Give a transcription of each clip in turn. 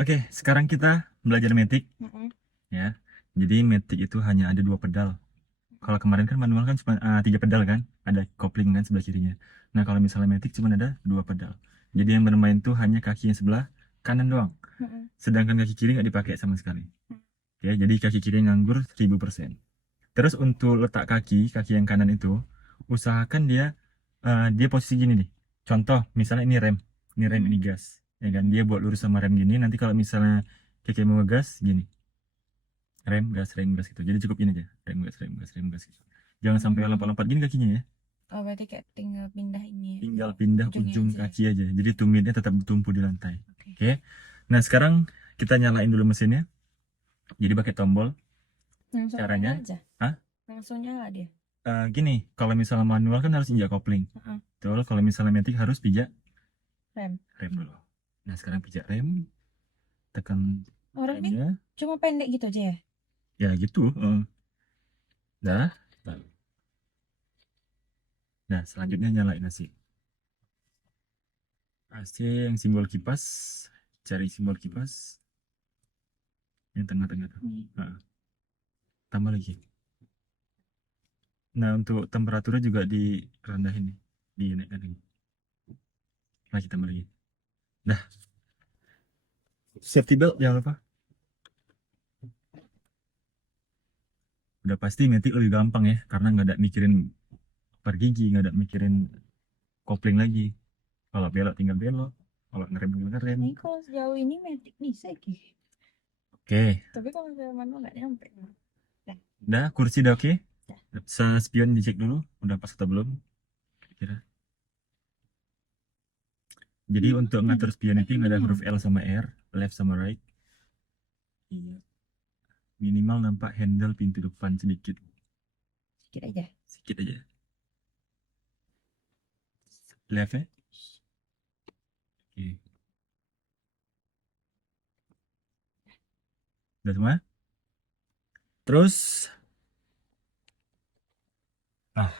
Oke, sekarang kita belajar matic Mm-mm. ya. Jadi matic itu hanya ada 2 pedal. Kalau kemarin kan manual kan cuma 3 pedal kan, ada kopling kan sebelah kirinya. Nah kalau misalnya matic cuma ada 2 pedal. Jadi yang bermain tuh hanya kaki yang sebelah kanan doang. Mm-mm. Sedangkan kaki kiri nggak dipakai sama sekali. Ya, jadi kaki kiri nganggur 1000%. Terus untuk letak kaki yang kanan itu, usahakan dia posisi gini nih. Contoh, misalnya ini rem, ini Mm. gas. Ya kan, dia buat lurus sama rem gini. Nanti kalau misalnya kaki mau gas, gini. Rem, gas gitu. Jadi cukup ini aja. Rem, gas gitu. Jangan sampai Mm. lompat-lompat gini kakinya ya. Oh, berarti kayak tinggal pindah ini ya, Tinggal pindah ujungnya ujung aja ya. kaki aja. Jadi tumitnya tetap bertumpu di lantai. Oke. Oke. Nah, sekarang kita nyalain dulu mesinnya. Jadi pakai tombol. Langsung nyala Caranya, aja. Hah? Langsung nyala dia. Gini, kalau misalnya manual kan harus injak kopling. Heeh. Betul, kalau misalnya matic harus pijak Rem. rem dulu. Nah, sekarang pijak rem, tekan Orang ini remnya. cuma pendek gitu aja ya. Ya gitu. Dah. Nah, selanjutnya nyalain AC. AC yang simbol kipas. Cari simbol kipas. Yang tengah-tengah tuh. Nah, tambah lagi. Nah, untuk temperaturnya juga direndahin nih. Dinaikkan lagi. Lagi tambah lagi. Dah. Safety belt jangan lupa. Udah pasti matic lebih gampang ya. Karena nggak ada mikirin per gigi. Nggak ada mikirin kopling lagi. Kalau belok tinggal belok. Kalau ngerem tinggal ngerem. Ini kalau sejauh ini metik bisa ki. Oke. Tapi kalau saya manual nggak nyampe. Dah. Udah, kursi udah oke? Dah. Bisa spion dicek dulu. Udah pas atau belum? Kira-kira. Jadi untuk ngatur spion itu ada huruf L sama R. Left sama right. Iya. Minimal nampak handle pintu depan sedikit. Sedikit aja. Sedikit aja. Left ya? Oke. Udah semua? Terus, ah,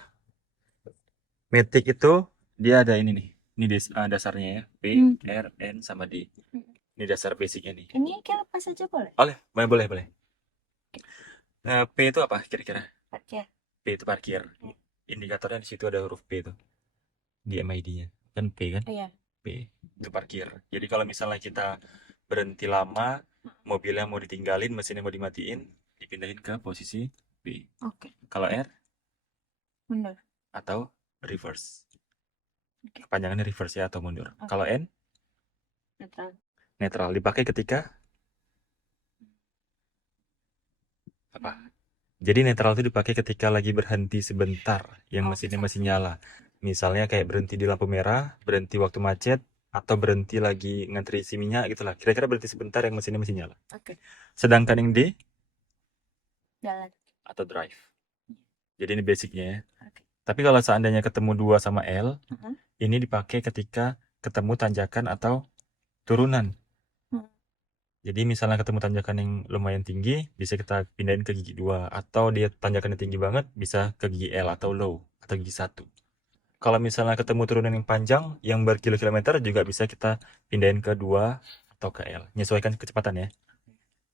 Matic itu dia ada ini nih. Ini dasarnya ya. P, R, N, sama D. Ini dasar basicnya nih. Ini kayak lepas aja boleh? Boleh, boleh, boleh. P itu apa kira-kira? Parkir. P itu parkir. Indikatornya di situ ada huruf P itu. Di MID-nya. Kan P kan? Iya. P itu parkir. Jadi kalau misalnya kita berhenti lama, mobilnya mau ditinggalin, mesinnya mau dimatiin, dipindahin ke posisi B. Oke. Kalau R Mundur. atau reverse. Oke. Kepanjangannya reverse ya atau mundur. Oke. Kalau N Netral. netral dipakai ketika apa? Jadi netral itu dipakai ketika lagi berhenti sebentar, yang mesinnya masih nyala. Misalnya kayak berhenti di lampu merah, berhenti waktu macet, atau berhenti lagi ngantri isi minyak gitulah. Kira-kira berhenti sebentar yang mesinnya masih nyala. Oke. Sedangkan yang D Jalan. atau drive. Jadi ini basicnya ya. Oke. Tapi kalau seandainya ketemu 2 sama L, Mm-mm. ini dipakai ketika ketemu tanjakan atau turunan. Jadi misalnya ketemu tanjakan yang lumayan tinggi, bisa kita pindahin ke gigi 2. Atau dia tanjakannya tinggi banget, bisa ke gigi L atau low, atau gigi 1. Kalau misalnya ketemu turunan yang panjang, yang berkilo-kilometer, juga bisa kita pindahin ke 2 atau ke L. Menyesuaikan kecepatan ya.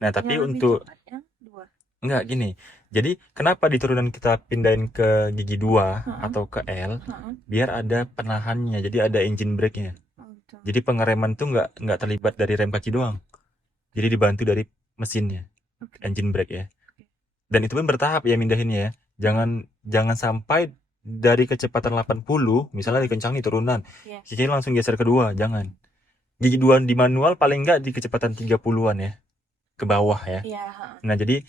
Nah, tapi Yang lebih untuk cepat yang dua. Enggak gini. Jadi kenapa di turunan kita pindahin ke gigi 2 atau ke L? Biar ada penahannya. Jadi ada engine brake-nya. Oh, gitu. Jadi pengereman tuh nggak terlibat dari rem kaki doang. Jadi dibantu dari mesinnya. Oke. Engine brake ya. Dan itu pun bertahap ya mindahinnya ya. Jangan sampai dari kecepatan 80, misalnya dikencang nih turunan. Iya. Gigi langsung geser ke 2, jangan. Gigi 2 di manual paling nggak di kecepatan 30-an ya. Ke bawah ya. Iya. Nah, jadi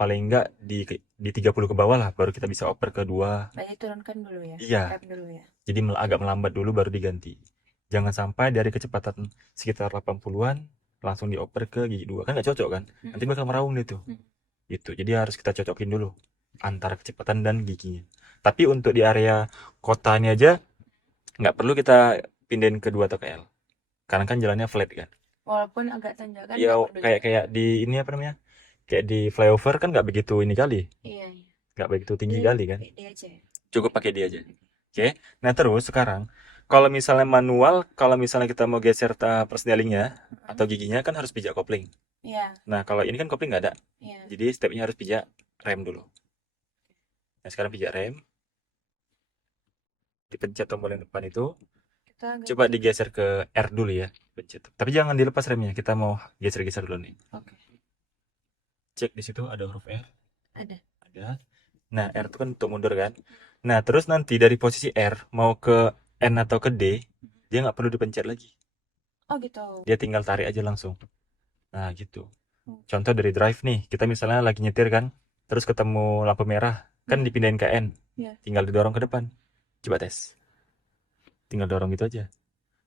paling enggak di 30 ke bawah lah baru kita bisa oper ke 2. Berarti turunkan dulu ya. Iya. Rem dulu ya. Jadi agak melambat dulu baru diganti. Jangan sampai dari kecepatan sekitar 80-an langsung dioper ke gigi 2. Kan nggak cocok kan? Nanti bakal meraung gitu. Gitu. Jadi harus kita cocokin dulu antara kecepatan dan giginya. Tapi untuk di area kota ini aja nggak perlu kita pindahin ke 2 atau ke L. Karena kan jalannya flat kan. Walaupun agak tanjakan. Ya kayak di ini apa namanya? Kayak di flyover kan nggak begitu ini kali. Nggak begitu tinggi kali kan. Dia aja. Cukup pakai dia aja. Oke. Nah terus sekarang Kalau misalnya manual, kalau misalnya kita mau geser persnelingnya atau giginya kan harus pijak kopling. Iya. Nah, kalau ini kan kopling nggak ada. Iya. Jadi stepnya harus pijak rem dulu. Nah, sekarang pijak rem. Dipencet tombol yang depan itu. Kita Coba digeser ke R dulu ya. Pencet. Tapi jangan dilepas remnya. Kita mau geser-geser dulu nih. Oke. Cek di situ ada huruf R. Ada. Ada. Nah, R itu kan untuk mundur kan. Nah, terus nanti dari posisi R mau ke N atau ke D, dia nggak perlu dipencet lagi. Oh gitu. Dia tinggal tarik aja langsung. Nah, gitu. Contoh dari drive nih, kita misalnya lagi nyetir kan, terus ketemu lampu merah, kan dipindahin ke N. Iya. Tinggal didorong ke depan. Coba tes. Tinggal dorong gitu aja.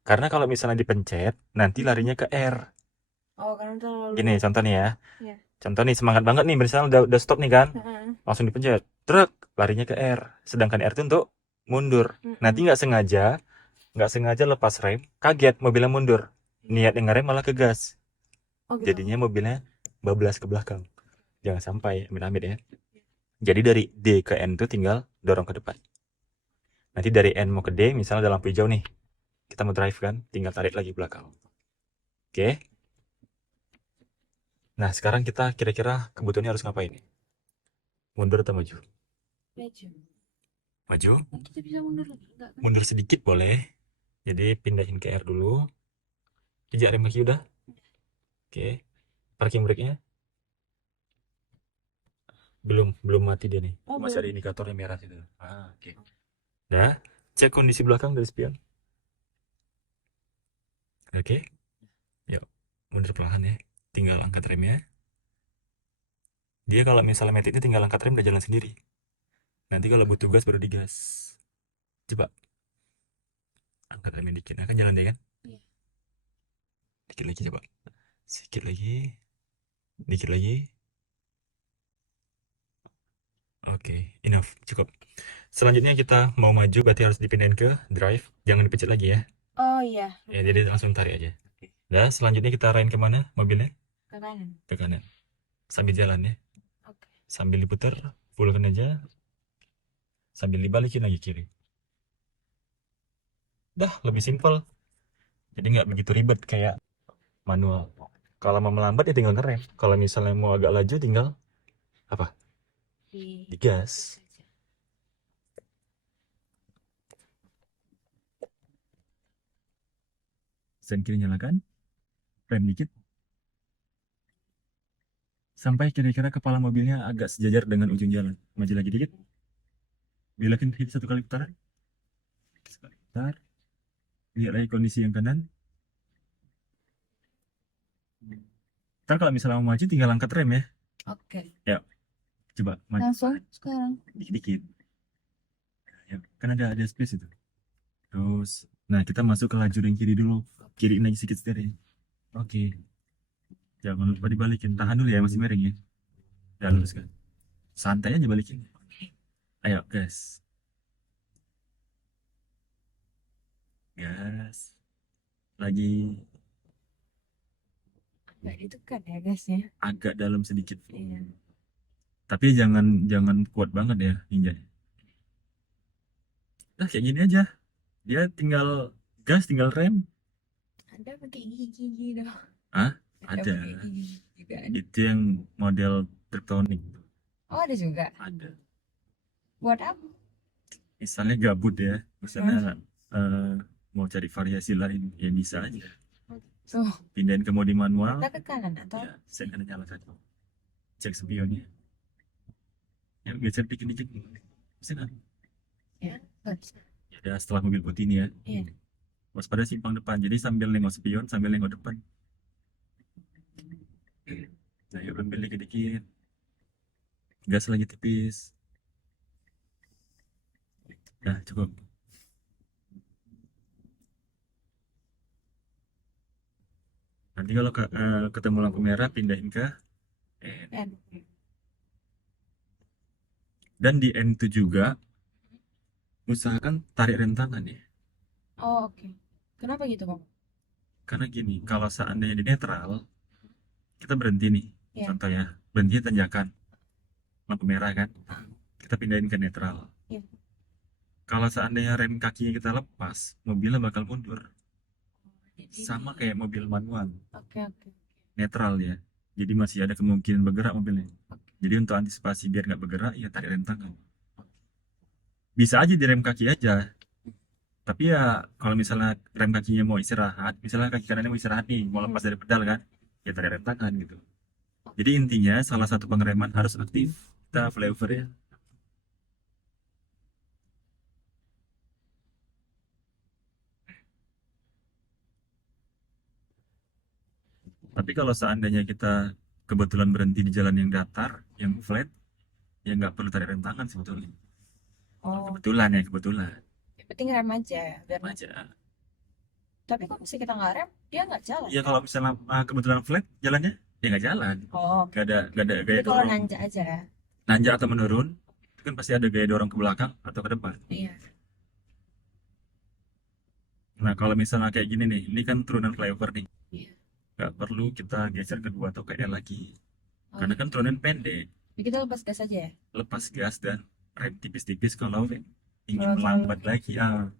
Karena kalau misalnya dipencet, nanti larinya ke R. Oh, karena terlalu. Gini, contoh nih ya. Iya. Contoh nih, semangat banget nih, misalnya udah stop nih kan. Langsung dipencet. Truk, larinya ke R. Sedangkan R itu untuk mundur. Nanti nggak sengaja lepas rem, kaget mobilnya mundur. Niat ngerem malah ke gas. Oh gitu. Jadinya mobilnya bablas ke belakang. Jangan sampai, amit-amit ya. Jadi dari D ke N itu tinggal dorong ke depan. Nanti dari N mau ke D, misalnya ada lampu hijau nih. Kita mau drive kan, tinggal tarik lagi belakang. Oke. Nah, sekarang kita kira-kira kebutuhannya harus ngapain? Mundur atau maju? Maju. Maju? Kita bisa mundur lagi, enggak kan? Mundur sedikit boleh. Jadi pindahin ke R dulu. Pijak rem kaki udah. Oke. Parking brake-nya belum mati dia nih. Oh, Masih belum. ada indikatornya merah situ. Oke. Dah, cek kondisi belakang dari spion. Oke. Yuk, mundur perlahan ya. Tinggal angkat remnya. Dia kalau misalnya metiknya tinggal angkat rem udah jalan sendiri. Nanti kalau butuh gas baru digas. Coba angkat remnya dikit. Nah, kan jalan deh kan? Iya. Dikit lagi coba. Sedikit lagi. Dikit lagi. Oke, enough, cukup. Selanjutnya kita mau maju berarti harus dipindahin ke drive. Jangan dipencet lagi ya. Oh iya. Ya, jadi langsung tarik aja. Nah, selanjutnya kita arahin kemana mobilnya? Ke kanan. Ke kanan. Sambil jalan ya. Oke. Sambil diputar, fullkan aja. Sambil dibalikin lagi kiri. Dah, lebih simpel. Jadi nggak begitu ribet kayak manual. Kalau mau melambat ya tinggal ngerem. Kalau misalnya mau agak laju tinggal apa? Digas. Sen kiri nyalakan. Rem dikit. Sampai kira-kira kepala mobilnya agak sejajar dengan ujung jalan. Maju lagi dikit. Belokin kiri satu kali putaran. Sekali putar. Lihat lagi kondisi yang kanan. Ntar kalau misalnya mau maju tinggal angkat rem ya. Oke. Ya. Coba maju. Langsung sekarang. Dikit-dikit. Ya, kan ada space itu. Terus, nah kita masuk ke lajur yang kiri dulu. Kiriin lagi sedikit steering. Oke. Jangan lupa dibalikin. Tahan dulu ya, masih miring ya. Dan luruskan. Santai aja balikin. Ayo, gas. Gas. Lagi Agak ditekan ya gasnya. agak dalam sedikit. Iya. Tapi jangan kuat banget ya injak. Nah, kayak gini aja. Dia tinggal gas, tinggal rem. Ada pakai gigi dong. Ah, ada. pakai gigi juga. Itu yang model Triptonic. Oh ada juga. Ada. Buat apa? Misalnya gabut ya. Misalnya mau cari variasi lain, ya bisa aja. Tuh. Pindahin ke mode manual. Kita ke kanan atau? Ya, saya akan nyalakan. Cek spionnya. Ya, geser dikit-dikit. Bisa nggak? Ya, bisa. Ya, udah setelah mobil putih ini ya. Iya. Waspada simpang depan. Jadi sambil nengok spion, sambil nengok depan. Nah, yuk ambil dikit-dikit. Gas lagi tipis. Nah, cukup. Nanti kalau ketemu lampu merah, pindahin ke N. N. Dan di N itu juga, usahakan tarik rem tangan ya. Oh oke. Kenapa gitu Bang? Karena gini, kalau seandainya di netral, kita berhenti nih. Iya. Contoh ya, berhenti tanjakan. Lampu merah kan. Kita pindahin ke netral. Iya. Kalau seandainya rem kakinya kita lepas, mobilnya bakal mundur. Jadi Sama kayak mobil manual, oke oke. netral ya. Jadi masih ada kemungkinan bergerak mobilnya. Oke. Jadi untuk antisipasi biar nggak bergerak, ya tarik rem tangan. Bisa aja di rem kaki aja. Tapi ya kalau misalnya rem kakinya mau istirahat, misalnya kaki kanannya mau istirahat nih, mau lepas dari pedal kan, ya tarik rem tangan gitu. Jadi intinya salah satu pengereman harus aktif. Kita flyover ya. Tapi kalau seandainya kita kebetulan berhenti di jalan yang datar, yang flat, ya nggak perlu tarik rem tangan sebetulnya. Oh, Kebetulan ya, kebetulan. yang penting rem aja biar Rem aja. tapi kalau misalnya kita nggak rem, dia nggak jalan Ya kan? kalau misalnya kebetulan flat jalannya, ya nggak jalan. Oh, oke. Nggak ada Jadi gaya kalau dorong. nanjak aja. Nanjak atau menurun, itu kan pasti ada gaya dorong ke belakang atau ke depan. Iya. Nah kalau misalnya kayak gini nih, ini kan turunan flyover nih. Iya. Nggak perlu kita geser kedua atau ke L lagi. Oh, Karena kan turunan pendek. jadi kita lepas gas aja ya? Lepas gas dan rem tipis-tipis kalau ingin Kalau terlalu melambat lagi. Ah.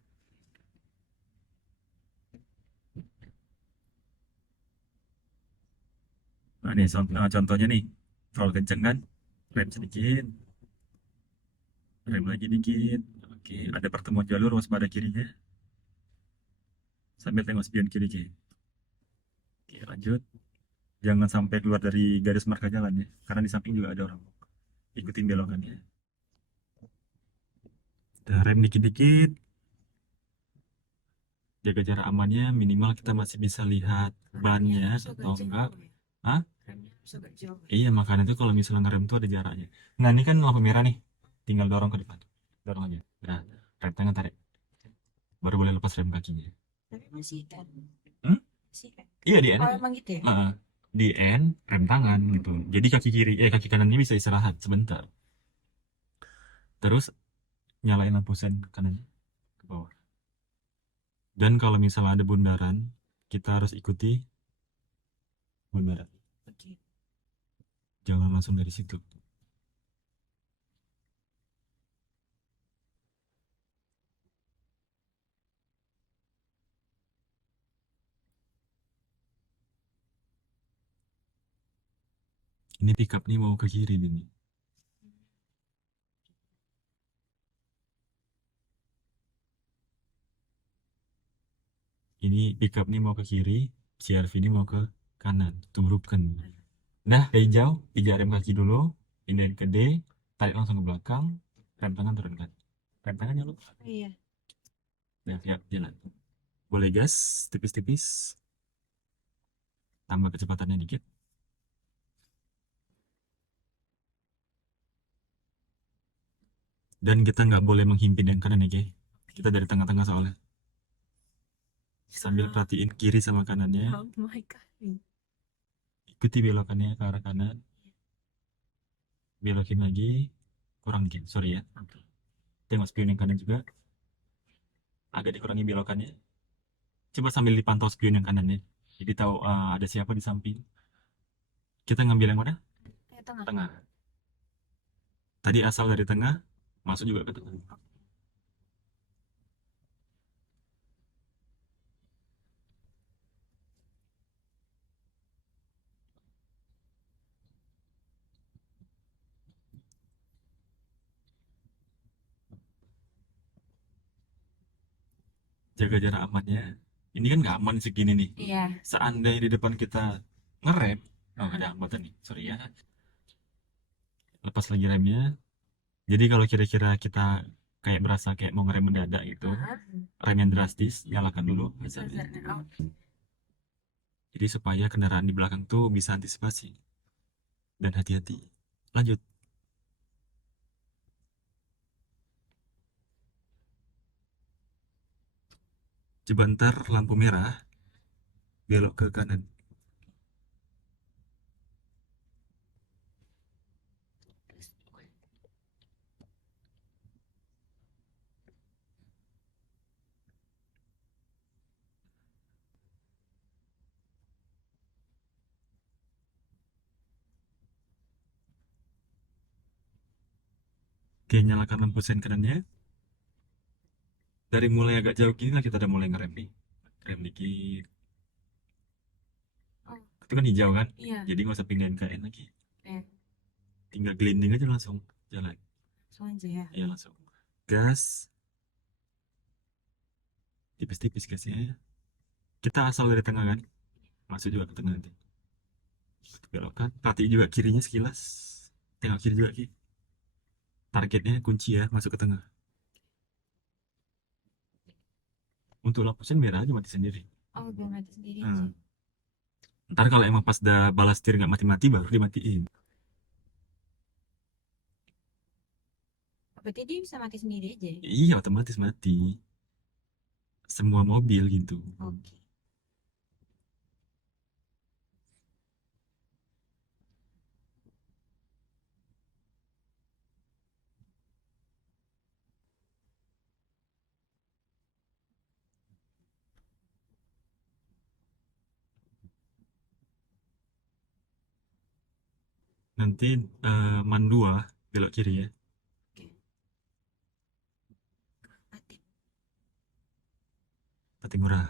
Nah, ini contohnya nih, kalau kenceng kan, rem sedikit, rem lagi dikit. Oke, ada pertemuan jalur, waspada kirinya, sambil tengok spion kiri kiri. Oke, lanjut. Jangan sampai keluar dari garis marka jalan ya, karena di samping juga ada orang. Ikutin belokannya. Udah rem dikit-dikit, jaga jarak amannya, minimal kita masih bisa lihat bannya atau enggak. Hah? remnya harus agak jauh. Iya, makanya itu kalau misalnya ngerem tuh ada jaraknya. Nah, ini kan lampu merah nih. Tinggal dorong ke depan. Dorong aja. Nah, rem tangan tarik. Baru boleh lepas rem kakinya. Tapi masih kan? Hmm? Masih kan? Iya, di N. Oh, emang gitu ya? Heeh. Di N, rem tangan gitu. Jadi kaki kanannya bisa istirahat sebentar. Terus nyalain lampu sen kanannya ke bawah. Dan kalau misalnya ada bundaran, kita harus ikuti bundaran. Oke. Jangan langsung dari situ. Ini pickup nih mau ke kiri nih. Ini pickup nih mau ke kiri, CRV ini mau ke kanan. Tumbuhkan. Nah, hijau, pijak rem kaki dulu, pindahin ke D, tarik langsung ke belakang, rem tangan turunkan. Rem tangannya lu. Iya. Nah, siap, jalan. Boleh gas, tipis-tipis. Tambah kecepatannya dikit. Dan kita nggak boleh menghimpit yang kanan ya, Ki. Kita dari tengah-tengah soalnya. Sambil perhatiin kiri sama kanannya. Oh my god. Ikuti belokannya ke arah kanan. Belokin lagi. Kurang dikit, sorry ya. Tengok spion yang kanan juga. Agak dikurangi belokannya. Coba sambil dipantau spion yang kanannya. Jadi tahu ada siapa di samping. Kita ngambil yang mana? Tengah. Tengah. Tadi asal dari tengah, masuk juga ke tengah. Jaga jarak amannya. Ini kan nggak aman segini nih. Iya. Seandainya di depan kita ngerem, oh ada anggota nih, sorry ya. Lepas lagi remnya. Jadi kalau kira-kira kita kayak berasa kayak mau ngerem mendadak gitu, rem yang drastis, nyalakan dulu hazardnya. Jadi supaya kendaraan di belakang tuh bisa antisipasi. Dan hati-hati. Lanjut. Coba ntar lampu merah, belok ke kanan. Oke, nyalakan lampu sen kanannya. Dari mulai agak jauh gini lah kita udah mulai ngerem nih. Rem dikit. Oh, Itu kan hijau kan? iya. Jadi nggak usah pindahin ke N lagi. Eh, Tinggal gliding aja langsung jalan. langsung aja ya. Ya langsung. Gas. Tipis-tipis gasnya. Kita asal dari tengah kan? Masuk juga ke tengah nanti. Belokan. Perhatiin juga kirinya sekilas. Tengok kiri juga, Ki. Targetnya kunci ya, masuk ke tengah. Untuk lampu sen biar aja mati sendiri. Oh, biar mati sendiri aja. Nah, ntar kalau emang pas udah balas setir nggak mati-mati baru dimatiin. Berarti dia bisa mati sendiri aja ya? Iya, otomatis mati. Semua mobil gitu. Oke. Nanti man 2 belok kiri ya. Oke. Mati. Pati murah.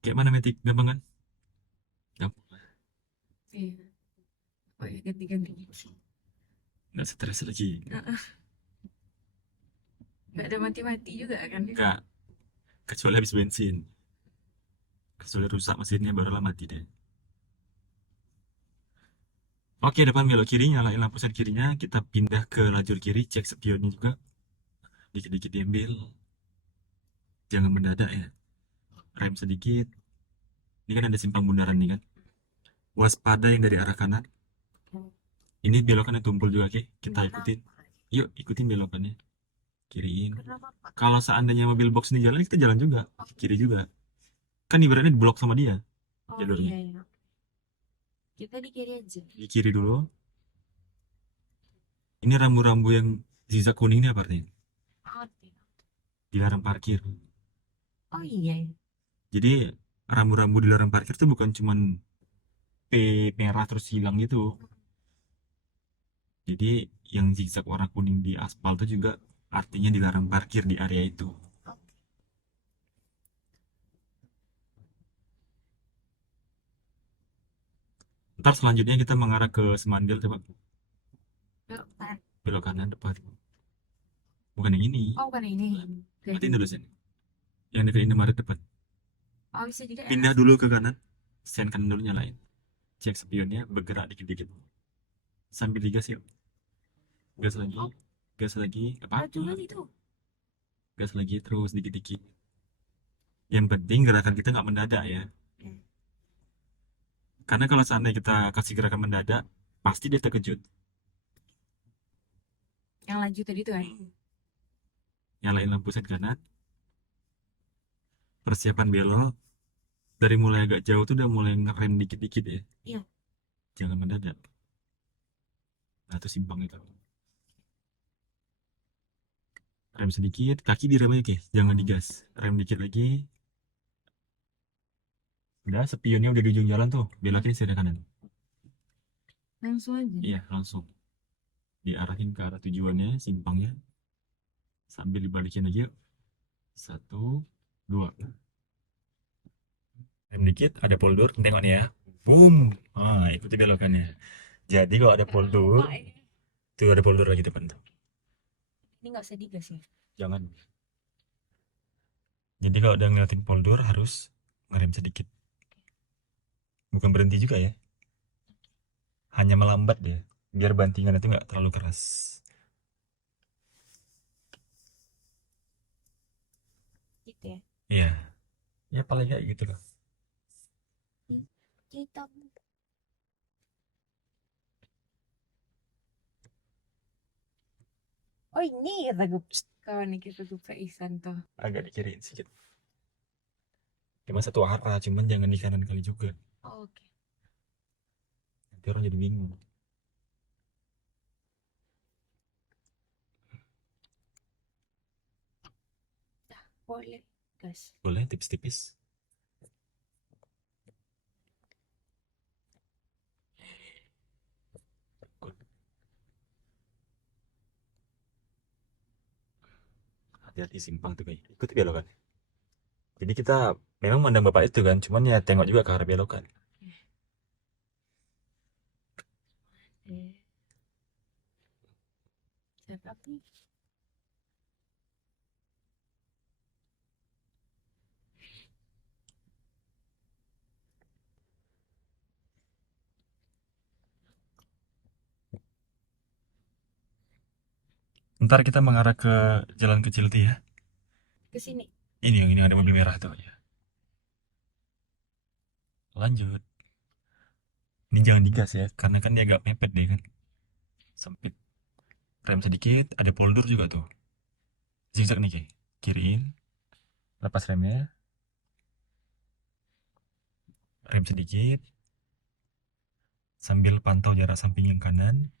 Kayak mana metik gampang kan? Gampang. Iya. Oh ya, ganti-ganti. Nggak stres lagi. Nggak ada mati-mati juga kan? Nggak. Kecuali habis bensin. Kecuali rusak mesinnya barulah mati deh. Oke, depan belok kiri, nyalain lampu sen kirinya. Kita pindah ke lajur kiri, cek spionnya juga. Dikit-dikit diambil. Jangan mendadak ya. Rem sedikit. Ini kan ada simpang bundaran nih kan. Waspada yang dari arah kanan. Ini belokannya tumpul juga, Ki. Kita ikutin. Yuk, ikutin belokannya. Kiriin. Kenapa, Pak? Kalau seandainya mobil box ini jalan, kita jalan juga. Kiri juga. Kan ibaratnya diblok sama dia Oh jalurnya. iya, iya. Kita di kiri aja. Di kiri dulu. Ini rambu-rambu yang zigzag kuning ini apa artinya? Oh, Dilarang parkir. oh iya, iya. Jadi rambu-rambu dilarang parkir itu bukan cuman P merah terus hilang gitu. Jadi yang zigzag warna kuning di aspal itu juga artinya dilarang parkir di area itu. Ntar selanjutnya kita mengarah ke Semandel coba. Yuk, Pak. Belok kanan depan. Bukan yang ini. Oh, bukan ini. Oke. Matiin dulu sen. Yang dekat Indomaret depan. Oh, bisa juga ya. Pindah dulu ke kanan. Sen kanan dulu nyalain. Cek spionnya bergerak dikit-dikit. Sambil digas yuk. Gas lagi. Gas lagi. Apa? Oh, juga itu. Gas lagi terus dikit-dikit. Yang penting gerakan kita nggak mendadak ya. Karena kalau seandainya kita kasih gerakan mendadak, pasti dia terkejut. Yang lanjut tadi tuh kan. Nyalain lampu sen kanan. Persiapan belok. Dari mulai agak jauh tuh udah mulai ngerem dikit-dikit ya. Iya. Jangan mendadak. Nah itu simpang itu. Rem sedikit, kaki direm aja, jangan digas. Rem dikit lagi. Udah, spionnya udah di ujung jalan tuh. Belokin setir kanan. Langsung aja. Iya, langsung. Diarahin ke arah tujuannya, simpangnya. Sambil dibalikin aja. Yuk. 1, 2. Rem dikit, ada poldur. Tengok nih ya. Boom. Ah, ikuti belokannya. Jadi kalau ada poldur, tuh ada poldur lagi depan tuh. Ini nggak usah digas ya. Jangan. Jadi kalau udah ngeliatin poldur harus ngerem sedikit. Bukan berhenti juga ya. Hanya melambat deh. Biar bantingan itu nggak terlalu keras. Gitu ya. Iya. Ya paling kayak gitu loh. Kita. Oh ini kata gue. Kawan nih kita tuh Pak Ihsan tuh. Agak dikiriin sedikit. Cuma satu arah, cuman jangan di kanan kali juga. Oh, oke. Nanti orang jadi bingung. Boleh, gas. Boleh tipis-tipis. hati-hati simpang tuh kayak ikut belokan. Jadi kita memang mandang bapak itu kan, cuman ya tengok juga ke arah belokan. Eh, siapa nih? Ntar kita mengarah ke jalan kecil tuh ya. Ke sini. Ini yang ini ada mobil merah tuh ya. Lanjut. Ini jangan digas ya, karena kan dia agak mepet deh kan. Sempit. Rem sedikit, ada polder juga tuh. Zigzag nih kayak. Kiriin, lepas remnya, rem sedikit, sambil pantau jarak samping yang kanan,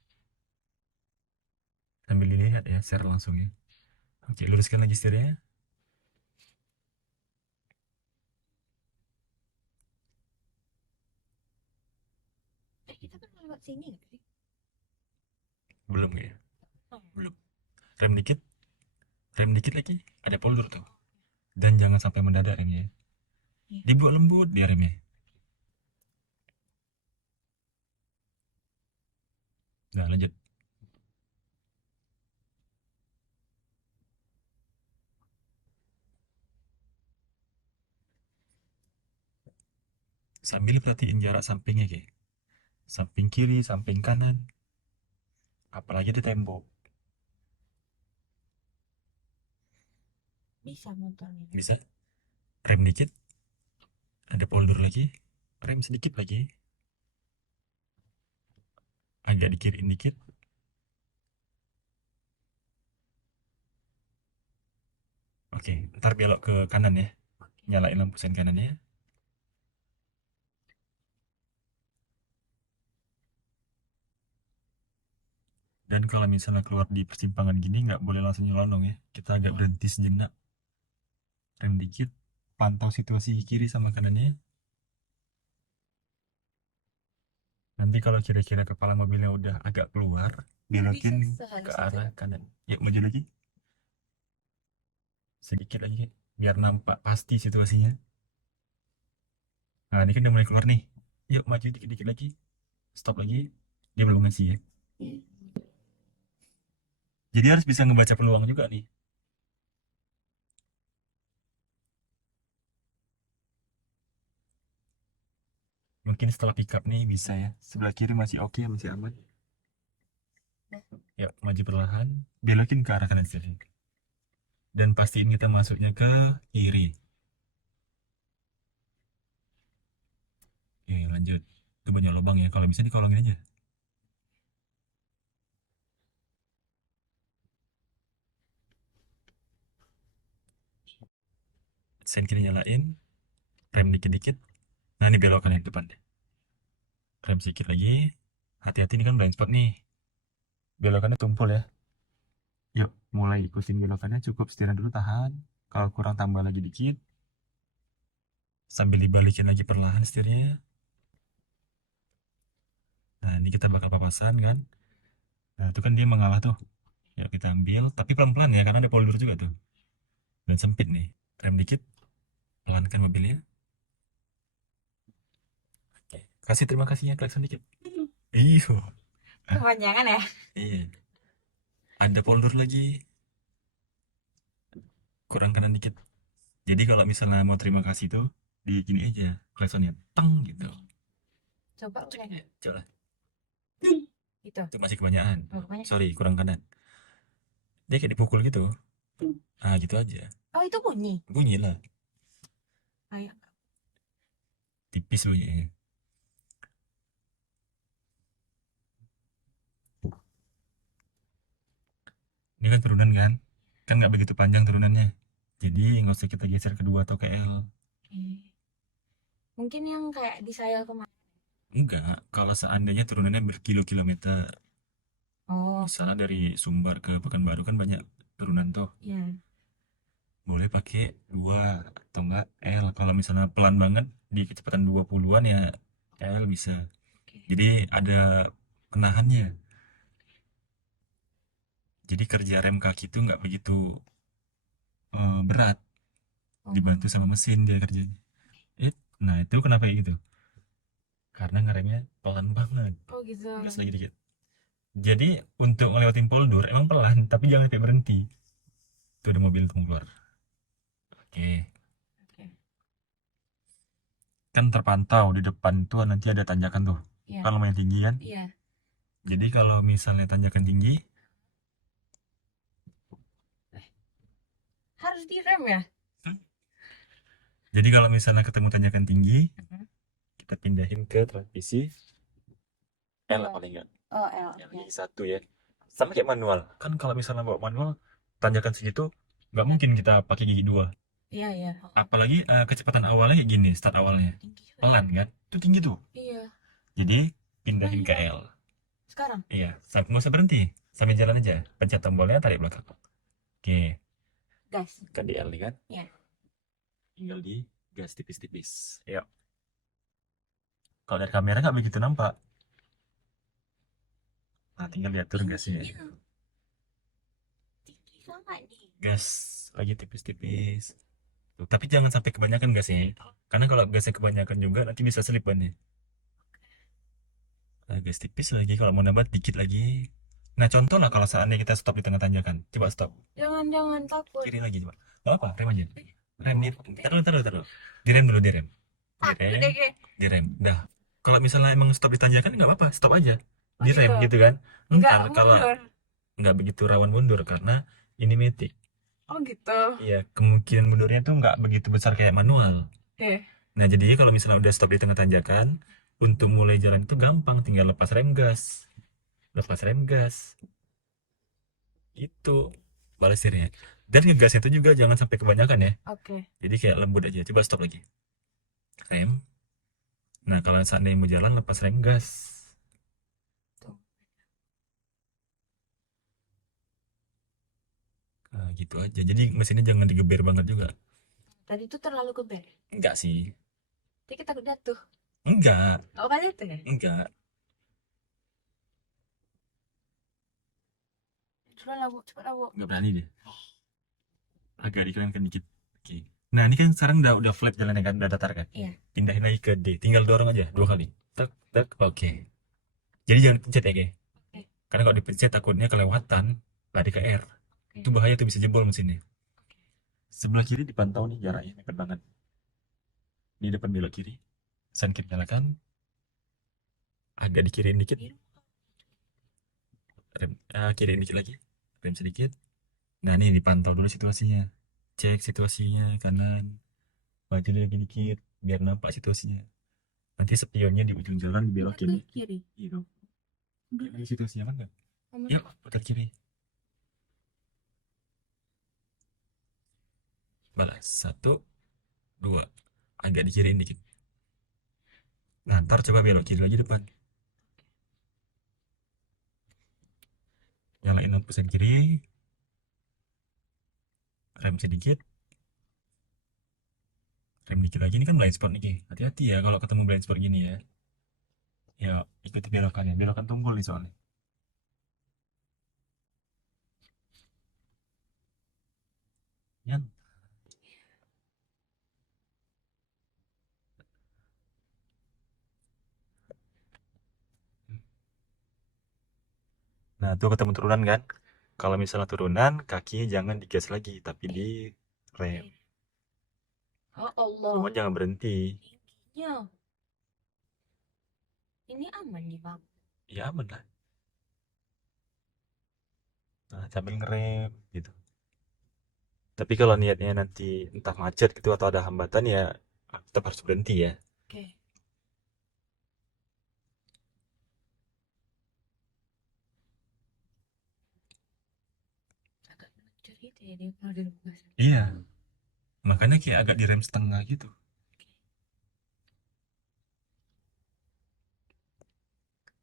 sambil dilihat ya, share langsung ya. Oke, luruskan lagi setirnya. Kita kan mau lewat sini nggak sih? Belum ya? Oh. Belum. Rem dikit lagi, ada polder tuh. Dan jangan sampai mendadak remnya. Iya. Dibuat lembut dia remnya. Nah, lanjut. Sambil perhatiin jarak sampingnya kayak. Samping kiri, samping kanan. Apalagi di tembok. Bisa motornya. Bisa. Rem dikit, ada polder lagi. Rem sedikit lagi. Agak dikiriin dikit. Oke, ntar belok ke kanan ya. Nyalain lampu sen kanan ya. Dan kalau misalnya keluar di persimpangan gini nggak boleh langsung nyelonong ya. Kita agak berhenti sejenak. Rem dikit. Pantau situasi kiri sama kanannya. Nanti kalau kira-kira kepala mobilnya udah agak keluar, belokin Bisa ke sehalus arah itu. kanan. Yuk maju lagi. Sedikit lagi biar nampak pasti situasinya. Nah, ini kan udah mulai keluar nih. Yuk maju dikit-dikit lagi. Stop lagi. Dia belum ngasih ya. Jadi harus bisa ngebaca peluang juga nih. Mungkin setelah pick up nih bisa ya. Sebelah kiri masih oke, masih aman. Yuk maju perlahan. Belokin ke arah kanan saja. Dan pastiin kita masuknya ke kiri. Oke, lanjut. Itu banyak lubang ya. Kalau bisa dikolongin aja. Sen kiri nyalain. Rem dikit-dikit. Nah, ini belokan yang depan deh. Rem sedikit lagi. Hati-hati ini kan blind spot nih. Belokannya tumpul ya. Yuk, mulai ikutin belokannya. Cukup setiran dulu, tahan. Kalau kurang tambah lagi dikit. Sambil dibalikin lagi perlahan setirnya. Nah, ini kita bakal papasan kan. Nah, itu kan dia mengalah tuh. Ya, kita ambil. Tapi pelan-pelan ya, karena ada polder juga tuh. Dan sempit nih. Rem dikit. Pelankan mobilnya. Oke. Kasih terima kasihnya, klakson dikit. Iyo. Kepanjangan ya? Iya. Ada polder lagi. Kurang kanan dikit. Jadi kalau misalnya mau terima kasih tuh, di gini aja. Klaksonnya. Teng gitu. Coba udah. Coba. Gitu. Itu masih kebanyakan. Oh, banyak. Sorry, kurang kanan. Dia kayak dipukul gitu. Ah, gitu aja. Oh, itu bunyi. Bunyi lah. Kayak Tipis bunyinya. Ini kan turunan kan? Kan nggak begitu panjang turunannya. Jadi nggak usah kita geser kedua atau ke L. mungkin yang kayak di saya kemarin. Enggak, kalau seandainya turunannya berkilo-kilometer. Oh, Misalnya dari Sumbar ke Pekanbaru kan banyak turunan tuh. iya. Boleh pakai 2 atau enggak L. Kalau misalnya pelan banget di kecepatan 20-an ya L bisa. Jadi ada penahannya. Jadi kerja rem kaki itu nggak begitu berat, dibantu sama mesin dia kerjanya. Nah itu kenapa kayak gitu? Karena ngeremnya pelan banget. Oh gitu. Gas lagi dikit. Jadi untuk ngelewatin poldur emang pelan, tapi jangan sampai berhenti. Itu ada mobil tuh keluar. Oke, Oke. kan terpantau di depan tuh nanti ada tanjakan tuh. Iya. Kan lumayan tinggi kan? Iya. Jadi kalau misalnya tanjakan tinggi, Harus direm ya? jadi kalau misalnya ketemu tanjakan tinggi, Mhm. kita pindahin ke transmisi L Oh. paling enggak. Oh, L. Yang Ya. gigi satu ya. Sama kayak manual. Kan kalau misalnya bawa manual, tanjakan segitu, nggak mungkin kita pakai gigi dua. Iya, iya. Apalagi kecepatan awalnya kayak gini, start awalnya. Tinggi juga. Pelan kan? Itu tinggi tuh. Iya. Jadi pindahin ke L. Sekarang. Iya, nggak usah berhenti. Sambil jalan aja. Pencet tombolnya, tarik belakang. Oke, Gas. kan di L nih kan? Iya. Tinggal di gas tipis-tipis. Yuk. Kalau dari kamera nggak begitu nampak. Nah, tinggal diatur gasnya. Tinggi sama nih. Gas lagi tipis-tipis. Tuh, tapi jangan sampai kebanyakan gasnya. Karena kalau gasnya kebanyakan juga nanti bisa selip bannya. Nah, gas tipis lagi. Kalau mau nambah dikit lagi. Nah, contoh lah kalau seandainya kita stop di tengah tanjakan. Coba stop. Jangan takut. Kiri lagi coba. Gak apa, rem aja. Rem nih. Taruh. Direm dulu, direm. Takut Direm, deh, kayak. direm. Dah. Kalau misalnya emang stop di tanjakan nggak apa-apa, stop aja. Oh, Direm gitu. gitu kan. Enggak Ntar kalau mundur. nggak begitu rawan mundur karena ini matic. Oh gitu. Iya, kemungkinan mundurnya tuh nggak begitu besar kayak manual. Oke. Nah, jadi kalau misalnya udah stop di tengah tanjakan, untuk mulai jalan itu gampang, tinggal lepas rem gas. Lepas rem gas. Itu balas setirnya. Dan ngegasnya itu juga jangan sampai kebanyakan ya. Oke. Jadi kayak lembut aja. Coba stop lagi. Rem. Nah, kalau seandainya mau jalan, lepas rem gas. Tuh. Nah, gitu aja. Jadi mesinnya jangan digeber banget juga. Tadi itu terlalu geber. Enggak sih. Jadi kita udah tuh. Enggak. Oh kan itu ya? Enggak. Coba lah bu, coba lah bu. Enggak berani deh. Agak dikerenkan dikit. Oke. Nah, ini kan sekarang udah flat jalannya kan, udah datar kan? Iya. Pindahin lagi ke D. Tinggal dorong aja 2 kali. Tak, tak. Oke. Jadi jangan pencet ya, Ge. Oke. Karena kalau dipencet takutnya kelewatan, lari ke R. Oke. Itu bahaya tuh, bisa jebol mesinnya. Sebelah kiri dipantau nih jaraknya mepet banget. Di depan belok kiri. Sun kit nyalakan. Agak dikirin dikit. Rem, kiriin dikit lagi. Rem sedikit. Nah, ini dipantau dulu situasinya. Cek situasinya kanan. Maju lagi dikit biar nampak situasinya. Nanti spionnya di ujung jalan dibelokin. Ke kiri. Iya dong. Ini situasinya kan nggak? Kamu Yuk, putar kiri. Balas. 1, 2. Agak dikiriin dikit. Nah, ntar coba belok kiri lagi depan. Nyalain lampu sen kiri. Rem sedikit. Rem dikit lagi. Ini kan blind spot nih. Hati-hati ya kalau ketemu blind spot gini ya. Ya, ikuti belokannya. Belokan tunggul nih soalnya. Ya. Nah, tuh ketemu turunan kan? Kalau misalnya turunan, kakinya jangan digas lagi, tapi di rem. Oh Allah. Cuma jangan berhenti. Tingginya. Ini aman nih bang. Ya aman lah. Nah, sambil ngerem gitu. Tapi kalau niatnya nanti entah macet gitu atau ada hambatan ya tetap harus berhenti ya. Oke. Agak lucu gitu ya dia kalau direm gas. Iya. Makanya kayak agak direm setengah gitu.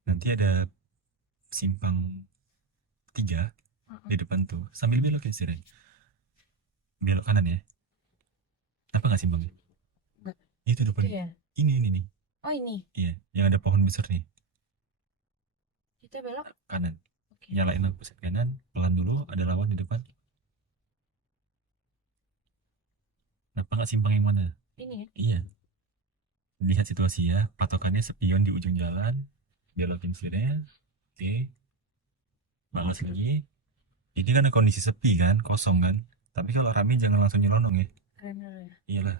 Nanti ada simpang 3 di depan tuh. Sambil belok ya sih, Ren. Belok kanan ya. Apa nggak simpangnya? Enggak. Itu depan. Itu ya. Ini nih. Oh ini. Iya, yang ada pohon besar nih. Kita belok. Kanan. Oke. Nyalain lampu sen kanan, pelan dulu, ada lawan di depan. Kenapa nggak simpang yang mana? Ini ya. Iya. Lihat situasi ya. Patokannya spion di ujung jalan. Belokin kiri. Oke. Balas lagi. Ini kan kondisi sepi kan, kosong kan. Tapi kalau rame jangan langsung nyelonong ya. Keren ya. Iyalah.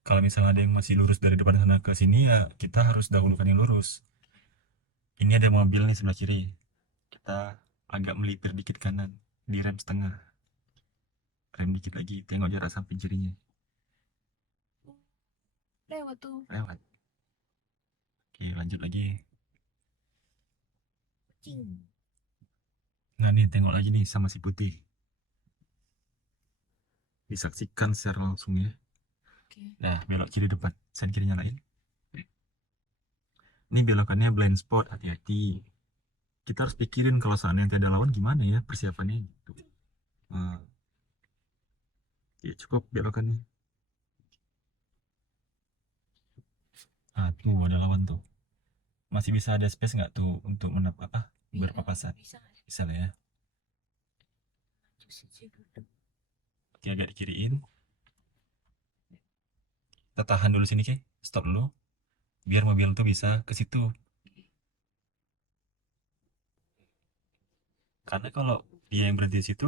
Kalau misalnya ada yang masih lurus dari depan sana ke sini ya kita harus dahulukan yang lurus. Ini ada mobil nih sebelah kiri. Kita agak melipir dikit kanan. Di rem setengah. Rem dikit lagi. Tengok jarak samping kirinya. Lewat tuh. Lewat. Oke, lanjut lagi. Nah nih, tengok lagi nih sama si putih. Disaksikan secara langsung ya. Oke. Nah, belok kiri depan. Sen kiri nyalain. Ini belokannya blind spot, hati-hati. Kita harus pikirin kalau seandainya nanti ada lawan gimana ya persiapannya gitu. Nah, ya cukup belokannya. Ah, tuh ada lawan tuh. Masih bisa ada space nggak tuh untuk apa? Berpapasan. Bisa. Bisa lah ya. Oke, agak dikiriin. Kita tahan dulu sini, Ke. Stop dulu. Biar mobil tuh bisa ke situ. Karena kalau dia yang berhenti di situ,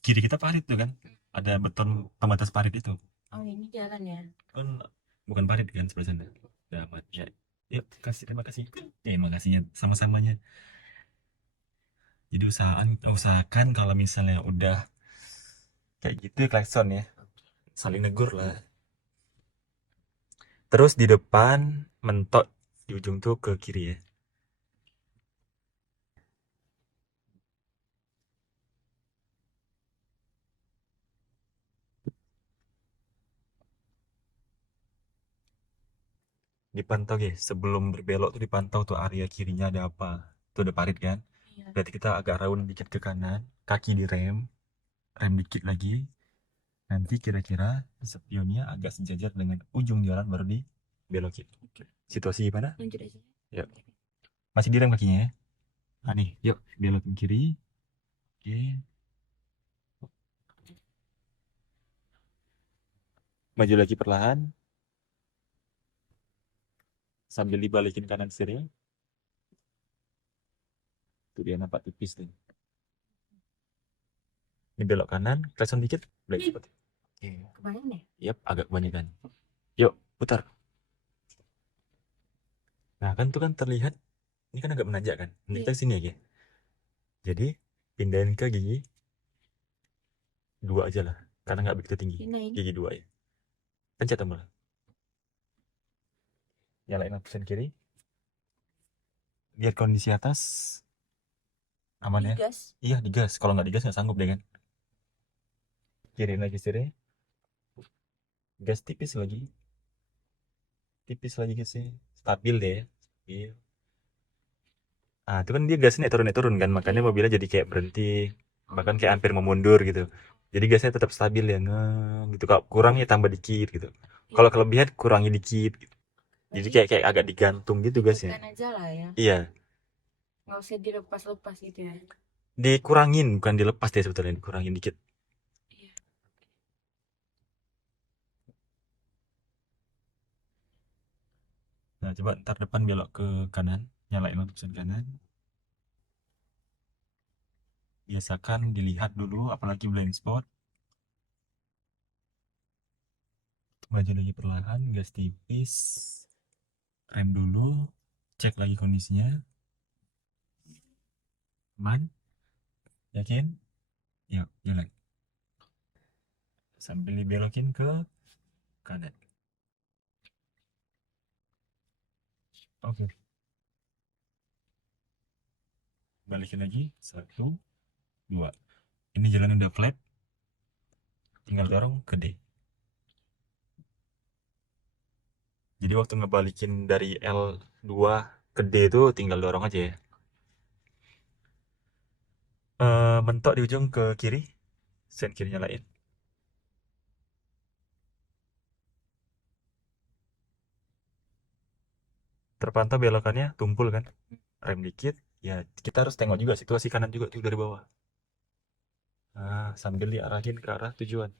kiri kita parit tuh kan. Ada beton pembatas parit itu. Oh, ini jalan ya. Kan bukan parit kan sebelah sana. Udah aman. Ya. Yuk, terima kasih. Makasih ya sama-samanya. Jadi usahakan kalau misalnya udah kayak gitu klakson ya. Saling negur lah. Terus di depan mentok di ujung tuh ke kiri ya. Dipantau ya, sebelum berbelok tuh dipantau tuh area kirinya ada apa. Tuh ada parit kan. Iya. Berarti kita agak raun dikit ke kanan, kaki di rem, rem dikit lagi. Nanti kira-kira spionnya agak sejajar dengan ujung jalan baru dibelokin. Situasi gimana? Lanjut aja. Yuk. Masih direm kakinya ya. Nah nih, yuk belokin kiri. Oke. Maju lagi perlahan. Sambil dibalikin kanan kiri. Tuh dia nampak tipis tuh. Ini belok kanan, klakson dikit, black spot. Oke. Kebanyakan ya? Yap, agak kebanyakan. Yuk, putar. Nah, kan tuh kan terlihat ini kan agak menanjak kan. Nanti kita sini aja. Jadi, pindahin ke gigi 2 aja lah. Karena nggak begitu tinggi. Pindahin. Gigi 2 ya. Pencet tombol. Nyalain lampu kiri. Lihat kondisi atas. Aman ya? Digas. Iya, digas. Kalau nggak digas nggak sanggup deh kan. Kiri lagi sini. Gas tipis lagi. Tipis lagi gasnya. Stabil deh. Stabil. Ah, itu kan dia gasnya naik turun kan. Makanya mobilnya jadi kayak berhenti. Bahkan kayak hampir mau mundur gitu. Jadi gasnya tetap stabil ya. Gitu. Kalau kurang ya tambah dikit gitu. Kalau kelebihan kurangi dikit gitu. Jadi kayak agak digantung gitu gasnya. Tekan aja lah ya. Iya. Nggak usah dilepas-lepas gitu ya. Dikurangin bukan dilepas deh sebetulnya. Dikurangin dikit. Iya. Nah, coba ntar depan belok ke kanan. Nyalain lampu kanan. Biasakan dilihat dulu apalagi blind spot. Maju lagi perlahan, gas tipis. Rem dulu, cek lagi kondisinya. Aman? Yakin? Yuk, jalan. Sambil dibelokin ke kanan. Oke. Balikin lagi. 1, 2. Ini jalan udah flat. Tinggal dorong ke D. Jadi waktu ngebalikin dari L2 ke D itu tinggal dorong aja ya. Mentok di ujung ke kiri. Sen kiri nyalain. Terpantau belokannya, tumpul kan. Rem dikit. Ya, kita harus tengok juga situasi kanan juga tuh dari bawah. Nah, sambil diarahin ke arah tujuan.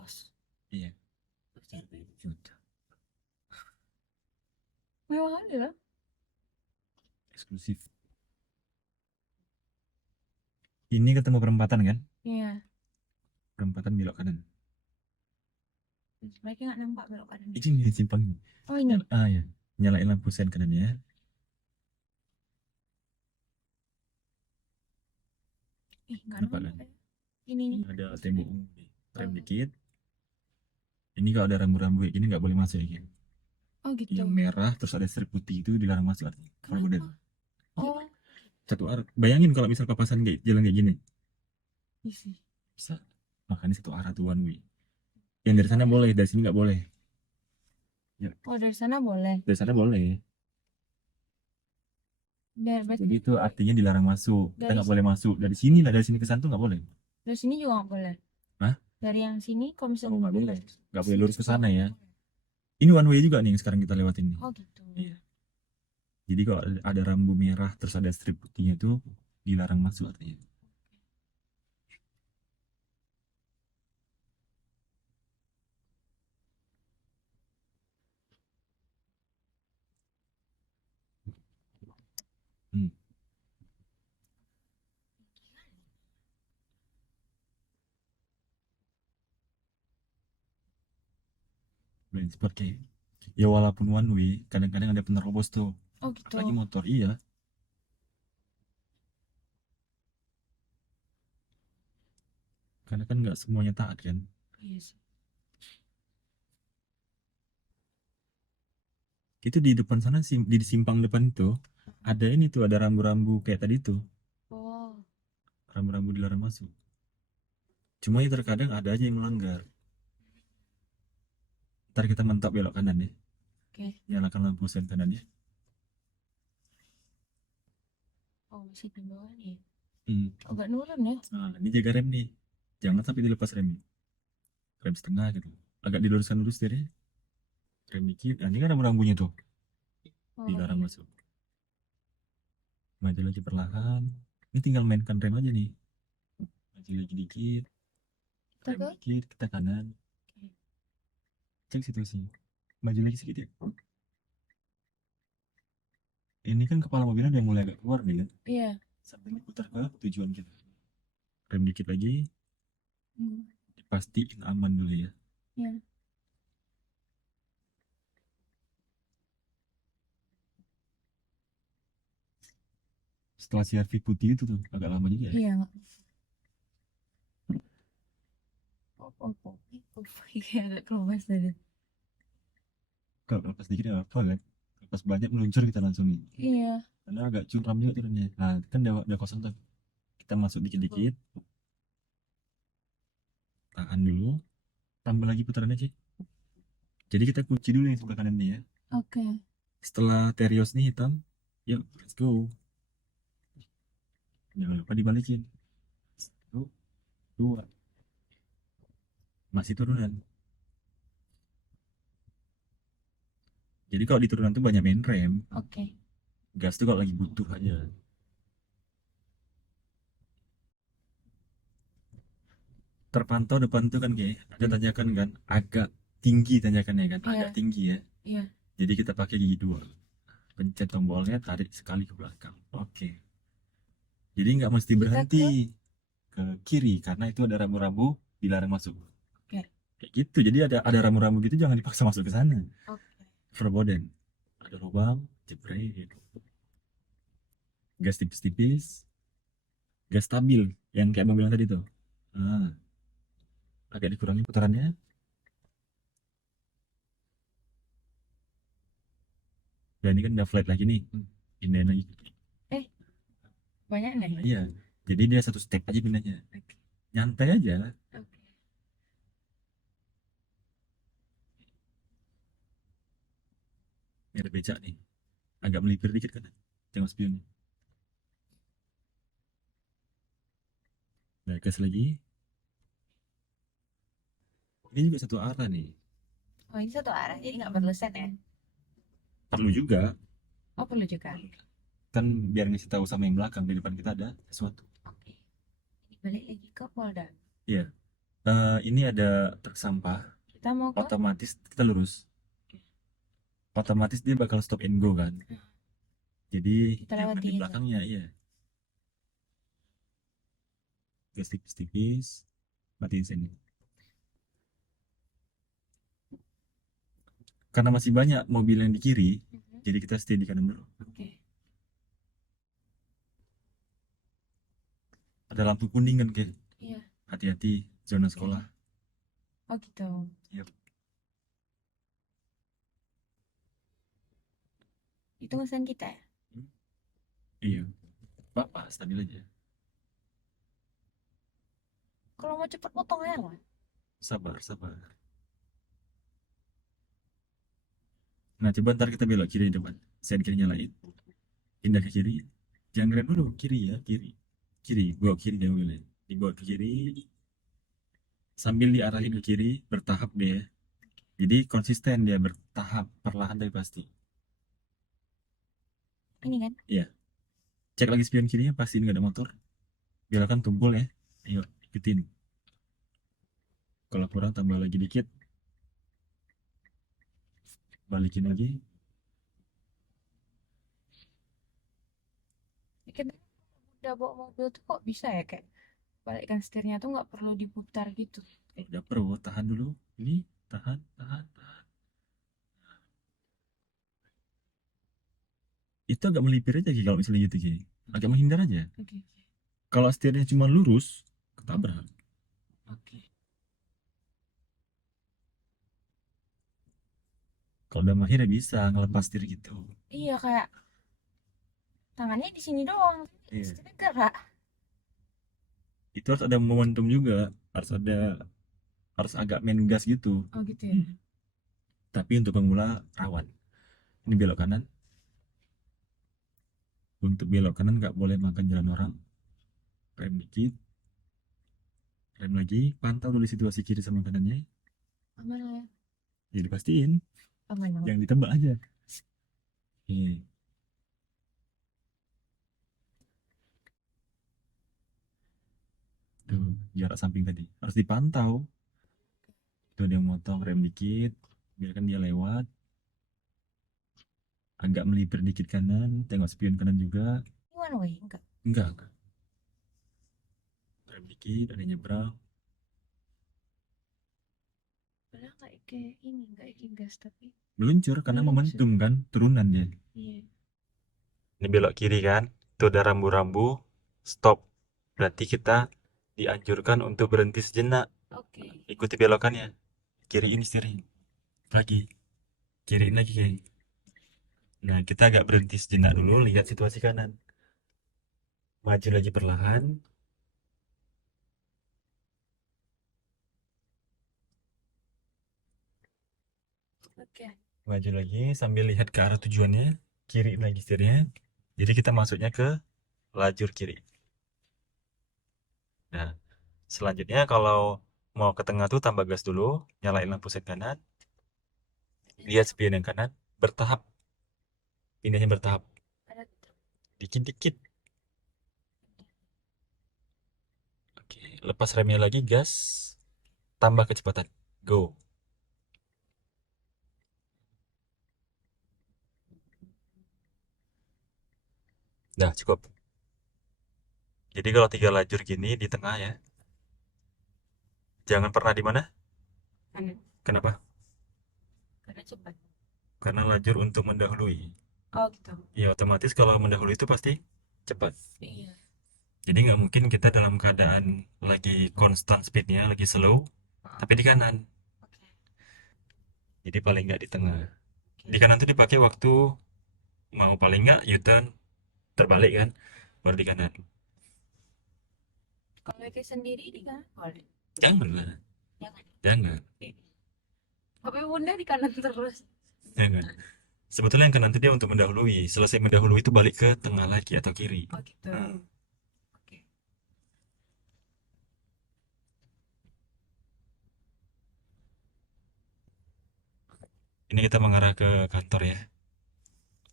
kos. Iya. Juta. Mewah kali lah. Eksklusif. Ini ketemu perempatan kan? Iya. Perempatan belok kanan. Sebaiknya nggak nampak belok kanan. Ini nih simpang ini. Oh ini. Ya. Nyalain lampu sen kanan ya. Nggak Nampak nampak kan? ya. Ini. Ada tembok umum nih. Rem dikit. Ini kalau ada rambu-rambu kayak gini nggak boleh masuk ya. Gin. Oh gitu. Yang merah terus ada strip putih itu dilarang masuk artinya. Kalau Kenapa? bener. Oh. Satu arah. Bayangin kalau misal papasan kayak jalan kayak gini. Isi. Bisa. Makanya satu arah tuh one way. Yang dari sana boleh, dari sini nggak boleh. Oh dari sana boleh. Dari sana boleh. Jadi itu artinya dilarang masuk. Kita Dari nggak boleh masuk. Dari sini lah, dari sini ke sana tuh nggak boleh. Dari sini juga nggak boleh. Hah? Dari yang sini kalau Oh, misalnya nggak boleh. Nggak boleh lurus ke sana ya. Ini one way juga nih yang sekarang kita lewatin nih. Oh gitu. Iya. Jadi kalau ada rambu merah terus ada strip putihnya itu dilarang masuk artinya. Hmm. Blind spot kayak. Ya walaupun one way, kadang-kadang ada penerobos tuh. Oh gitu. Apalagi motor, iya. Karena kan nggak semuanya taat kan. Iya sih. Itu di depan sana di simpang depan itu ada ini tuh, ada rambu-rambu kayak tadi tuh. Oh. Rambu-rambu dilarang masuk. Cuma ya terkadang ada aja yang melanggar. Ntar kita mentok belok kanan ya. Oke. Nyalakan lampu sen kanan ya. Oh masih di bawah nih. Hmm. Agak nurun ya. Nah, ini jaga rem nih. Jangan sampai dilepas rem. Rem setengah gitu. Agak diluruskan dulu setirnya. Rem dikit. Nah, ini kan rambu-rambunya tuh. Oh, Dilarang iya. masuk. Maju lagi perlahan. Ini tinggal mainkan rem aja nih. Maju lagi dikit. Kita Rem ke? dikit, kita kanan. Cek situasi. Maju lagi sedikit ya. Ini kan kepala mobilnya udah mulai agak keluar nih kan. Iya. Sampai putar ke tujuan kita. Rem dikit lagi. Pastiin aman dulu ya. Iya. Setelah CRV putih itu tuh agak lama juga ya. Iya. Oh. Iya agak kelupas tadi. Kalau lepas dikit ya apa kan. Lepas banyak meluncur kita langsung nih. Iya. Karena agak curam juga turunnya. Nah kan udah kosong tuh. Kita masuk dikit-dikit. Tahan dulu. Tambah lagi putarannya Cik. Jadi kita kunci dulu yang sebelah kanan nih ya. Oke. Setelah Terios nih hitam. Yuk let's go. Jangan lupa dibalikin. 1, 2. Masih turunan. Jadi kalau di turunan tuh banyak main rem. Oke. Gas tuh kalau lagi butuh aja. Terpantau depan tuh kan kayak ada tanjakan kan. Agak tinggi tanjakannya kan. Iya. Agak tinggi ya. Iya. Jadi kita pakai gigi 2. Pencet tombolnya, tarik sekali ke belakang. Oke. Jadi nggak mesti Kita berhenti ke kiri karena itu ada rambu-rambu dilarang masuk. Oke. Kayak gitu. Jadi ada rambu-rambu gitu jangan dipaksa masuk ke sana. Oke. Verboden. Ada lubang, jebret gitu. Gas tipis-tipis. Gas stabil yang kayak abang bilang tadi tuh. Nah, agak dikurangi putarannya. Dan ini kan udah flat lagi nih. Pindahin lagi. Banyak nih. Iya. Jadi dia satu step aja pindahnya. Nyantai aja. Oke. Ini ada becak nih. Agak melipir dikit kan. Tengok spionnya. Nah, gas lagi. Ini juga satu arah nih. Oh ini satu arah jadi nggak perlu set ya? Perlu juga. Oh perlu juga. Kan biar ngasih tahu sama yang belakang di depan kita ada sesuatu. Oke. Ini balik lagi ke Polda. Iya. Ini ada truk sampah, Kita mau ke otomatis kita lurus. Otomatis dia bakal stop and go kan. Jadi kita jangan lewati di aja. belakangnya, iya. Gas tipis-tipis, matiin sini. Karena masih banyak mobil yang di kiri, jadi kita stay di kanan dulu. Oke. Ada lampu kuning kan, kayak Iya. hati-hati zona sekolah. Oh gitu. Yap. Itu pesan kita ya? Iya. Pak, stabil aja. Kalau mau cepet potong aja lah. Sabar, sabar. Nah, coba ntar kita belok kiri depan. Sen kiri nyalain. Pindah ke kiri. Jangan rem dulu, kiri ya, kiri. Kiri, bawa kiri dia mobilnya. Dibawa ke kiri, sambil diarahin ke kiri, bertahap deh. Jadi konsisten dia bertahap, perlahan tapi pasti. Ini kan? Iya. Cek lagi spion kirinya, pastiin nggak ada motor. Belokan tumpul ya. Ayo, ikutin. Kalau kurang tambah lagi dikit. Balikin lagi. Ya, kita udah bawa mobil tuh kok bisa ya kayak balikkan setirnya tuh nggak perlu diputar gitu. Udah pro, tahan dulu. Ini, tahan, tahan, tahan. Itu agak melipir aja Ki, kalau misalnya gitu Ki. Agak menghindar aja. Oke. Kalau setirnya cuma lurus, ketabrak. Oke. Kalau udah mahir ya bisa ngelepas setir gitu. Iya kayak tangannya di sini doang. Iya. Setirnya gerak. Itu harus ada momentum juga. Harus agak main gas gitu. Oh gitu ya. Tapi untuk pemula rawan. Ini belok kanan. Untuk belok kanan nggak boleh makan jalan orang. Rem dikit. Rem lagi. Pantau dulu situasi kiri sama kanannya. Aman lah ya. Jadi pastiin. Aman aman. Jangan ditebak aja. Oke. Tuh, jarak samping tadi. Harus dipantau. Tuh dia motong rem dikit. Biarkan dia lewat. Agak melipir dikit kanan. Tengok spion kanan juga. Ini one way enggak? Enggak. Rem dikit, ada nyebrang. Padahal nggak kayak ini nggak ikin gas tapi. Meluncur karena Meluncur. momentum kan. Turunan dia. Iya. Ini belok kiri kan. Itu ada rambu-rambu. Stop. Berarti kita dianjurkan untuk berhenti sejenak. Oke. Ikuti belokannya. Kiriin steering. Lagi. Kiriin lagi kayak. Nah, kita agak berhenti sejenak dulu. Lihat situasi kanan. Maju lagi perlahan. Oke. Maju lagi sambil lihat ke arah tujuannya. Kiriin lagi setirnya. Jadi kita masuknya ke lajur kiri. Nah, selanjutnya kalau mau ke tengah tuh tambah gas dulu. Nyalain lampu sen kanan. Lihat spion yang kanan. Bertahap. Pindahnya bertahap. Ada Dikit-dikit. Oke, lepas remnya lagi, gas. Tambah kecepatan. Go. Dah, cukup. Jadi kalau 3 lajur gini di tengah ya. Jangan pernah di mana? kanan Kenapa? karena cepat. Karena lajur untuk mendahului. Oh gitu. Ya otomatis kalau mendahului itu pasti cepat. Iya. Jadi nggak mungkin kita dalam keadaan lagi constant speednya, lagi slow, tapi di kanan. Oke. Jadi paling nggak di tengah. Di Oke. kanan tuh dipakai waktu mau paling nggak U-turn terbalik kan, baru di kanan. Kalau Eki sendiri di kanan boleh. Jangan lah, Jangan. jangan, Tapi bunda di kanan terus. jangan. Sebetulnya yang kanan itu dia untuk mendahului. Selesai mendahului itu balik ke tengah lagi atau kiri. Oh gitu. Nah, Oke. ini kita mengarah ke kantor ya.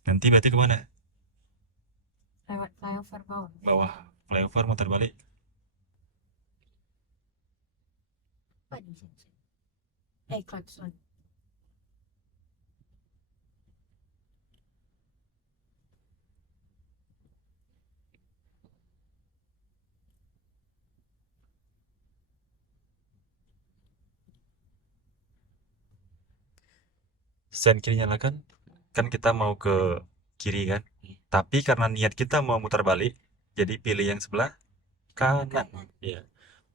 Nanti berarti kemana? Lewat flyover bawah. Bawah flyover muter balik. klakson. Sen kiri nyalakan. Kan kita mau ke kiri kan. Tapi karena niat kita mau mutar balik, jadi pilih yang sebelah kanan. Iya.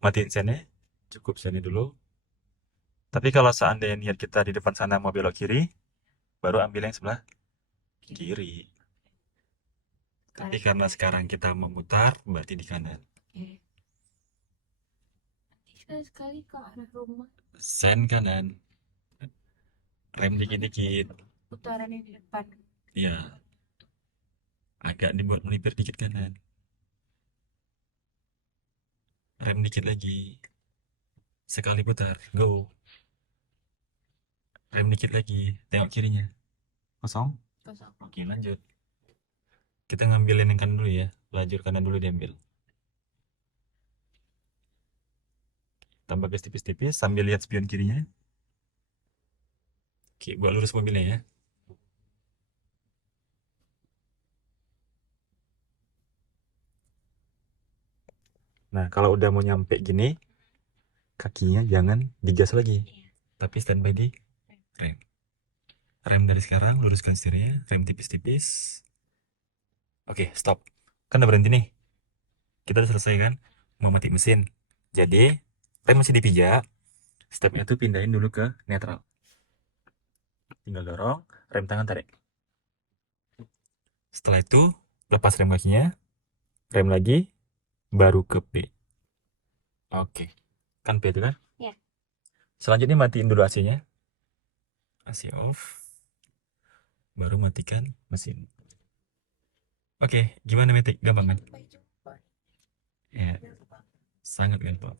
Matiin sennya. Cukup sennya dulu. Tapi kalau seandainya niat kita di depan sana mau belok kiri, baru ambil yang sebelah kiri. Tapi karena sekarang kita memutar, berarti di kanan. Nanti sekali-sekali ke arah rumah. Sen kanan. Rem dikit-dikit. Putarannya di depan. Iya. Agak dibuat melipir dikit kanan. Rem dikit lagi. Sekali putar. Go. Rem dikit lagi. Tengok kirinya. Kosong. Kosong. Oke, lanjut. Kita ngambilin yang kanan dulu ya. Lajur kanan dulu diambil. Tambah gas tipis-tipis sambil lihat spion kirinya. Oke, buat lurus mobilnya ya. Nah, kalau udah mau nyampe gini, kakinya jangan digas lagi. Tapi standby di rem. Rem dari sekarang, luruskan setirnya. Rem tipis-tipis. Oke, stop. Kan udah berhenti nih. Kita udah selesai kan? Mau mati mesin. Jadi, rem masih dipijak. Stepnya tuh pindahin dulu ke netral. Tinggal dorong, rem tangan tarik. Setelah itu, lepas rem kakinya, rem lagi, baru ke P. Oke, kan P itu kan? Ya. Selanjutnya matiin dulu AC-nya. AC off. Baru matikan mesin. Oke, gimana Metik? Gampang kan? Sampai jumpa. Ya, sangat gampang.